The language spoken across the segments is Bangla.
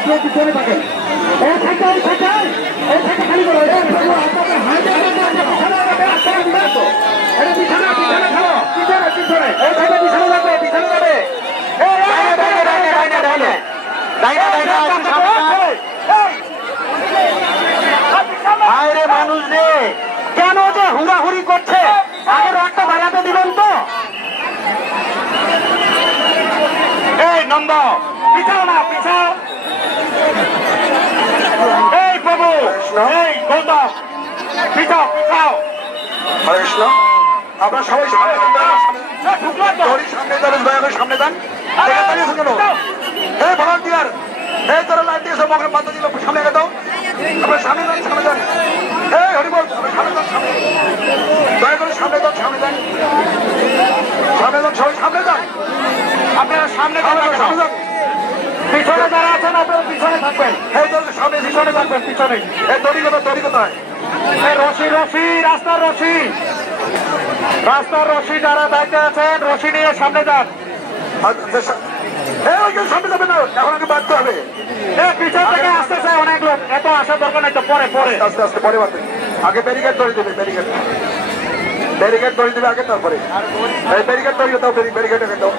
আপনি পিছনে থাকেন। খালি করো মানুষ রে কেন যে হুড়াহুড়ি করছে, আগে রক্ত বাড়াতে দিবেন তো। এই নন্দ পিছাও না, পিছাও। এই প্রভু, এই গৌতম পিছাও, পিছাও। হরে কৃষ্ণ। আপনার সবাই সামনে সামনে দেন, সামনে দেন। এই ভলান্টিয়ার, এই তোরা লাইট দিয়েছে মগের মাথা দিল, সামনে গেতো আপনার সামনে দেন, সামনে দেন। এই হরিবল সামনে দেন, সামনে দয়া করে সামনে দেন, সামনে দেন, সামনে দেন, সবাই সামনে দেন। আপনারা সামনে সামনে দেন। পিছনে যারা আছেন আপনারা পিছনে থাকবেন। এই তোর সামনে পিছনে থাকবেন, পিছনে। এই দড়ি কোথায়, দড়ি কোথায়? এই রশি, রশি, রাস্তার রশি, রাস্তার রশি যারা দায়িত্বে আছেন রশি নিয়ে সামনে যান। সামনে যাবে না, এখন আগে বাড়তে হবে। পিছন থেকে আসতেছে অনেক লোক, এত আসার দরকার নেই তো, পরে পরে আস্তে আস্তে পরে বাড়বে। আগে ব্যারিকেড ধরে দেবে, ব্যারিকেড ব্যারিকেড ধরে দেবে আগে, তারপরে এই ব্যারিকেড ধরে দাও, ব্যারিকেড আগে দাও।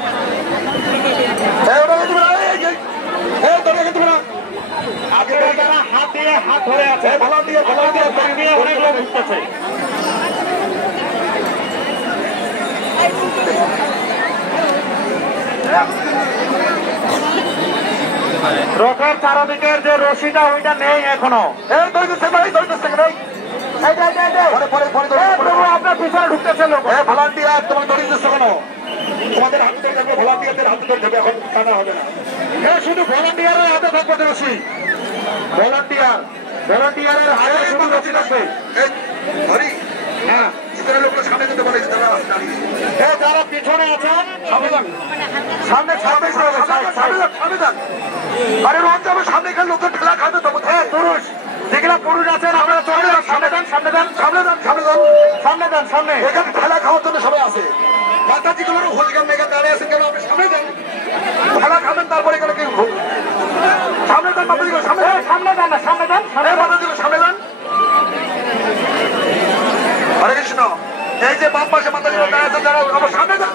আগে যারা হাত দিয়ে হাত ধরে আছে, ভালো দিয়ে ভালো দিয়ে অনেক লোক ঢুকতেছে। রথের চারদিকের যে রশিটা ওইটা নেই এখনো। আপনার পিছনে ঢুকতেছে লোক। ভলান্টিয়ার তোমার দড়ি দিচ্ছ কেন? তোমাদের হাতে ধরে থাকবে, ভলান্টিয়ারদের হাতে ধরে থাকবে, এখন কাটা হবে না। শুধু ভলান্টিয়ারের হাতে থাকবে রশি, ভলান্টিয়ার ভলান্টিয়ারের হাতে শুধু রশি থাকবে। হ্যাঁ, সামনে যেতে পারে যারা পিছনে আছেন সামনে সামনে সামনে যান। আরে রোজ যাবে সামনে, এখানে লোকের ঠেলা খাবে তো। পুরুষ যেগুলা পুরুষ আছেন আপনারা চলে যান, সামনে দেন, সামনে দেন, সামনে দেন, সামনে দেন, সামনে দেন, সামনে। এখানে ঠেলা খাওয়ার জন্য সবাই আছে। মাতাজি গুলোর হোলিগান মেঘা দাঁড়িয়ে আছেন কেন? আপনি সামনে দেন, ঠেলা খাবেন, তারপরে এখানে কি সামনে দেন। মাতাজি গুলো সামনে, সামনে দেন, সামনে দেন, মাতাজি গুলো সামনে দেন। হরে কৃষ্ণ। এই যে বাম পাশে মাতাজি গুলো দাঁড়িয়ে আছেন, যারা আমার সামনে দেন।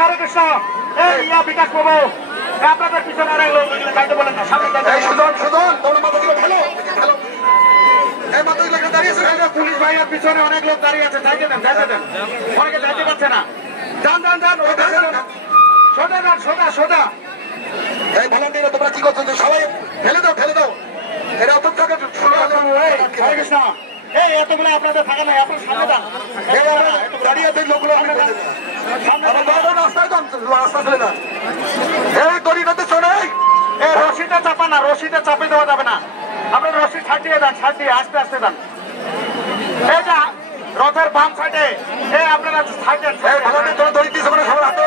হরে কৃষ্ণ। এই ইয়া বিকাশ প্রভু, আপনাদের পিছনে আর যাইতে বলেন না, সামনে যান। সুজন, সুজন তোমরা মাতাজিগুলো খেলো, খেলো। এই মাতাজিগুলো দাঁড়িয়ে আছে, পুলিশ ভাইয়ের পিছনে অনেক লোক দাঁড়িয়ে আছে, যাইতে দেন, যাইতে দেন। অনেকে যাইতে পারছে না। যান, যান, যান, সোজা যান, সোজা, সোজা। এই ভলান্টিয়ার তোমরা কি করছো? সবাই ঠেলে দাও, ঠেলে দাও। এটা অত টাকা হরে কৃষ্ণ। এই এতগুলো আপনাদের থাকা নাই, আপনার সামনে যান। দাঁড়িয়ে আছে লোকগুলো, রাস্তায় যান, রাস্তা চলে যান। এই দড়িটাতে চলে, এই রশিটা চাপা না, রশিটা চাপে দেওয়া যাবে না। আপনার রশি ছাড়িয়ে দেন, ছাড়িয়ে আস্তে আস্তে দেন। এই যে রথের বাম সাইডে, এই আপনারা সাইডেন, দড়ি দিয়েছে সবার হাতে।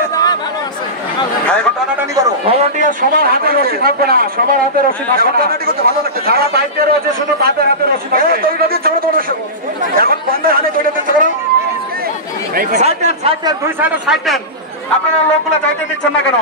টানাটানি করো, ভলান্টিয়ার সবার হাতে রশি থাকবে না, সবার হাতে রশি থাকবে না। টানাটানি করতে ভালো লাগছে, যারা দায়িত্বে রয়েছে শুধু তাদের হাতে রশি থাকবে। দড়িটা দিচ্ছে এখন বন্ধের হাতে দড়িটা দিচ্ছে করো। সাইড দেন, সাইড দেন, দুই সাইডে সাইড দেন। আপনারা লোকগুলো যাইতে দিচ্ছেন না কেন?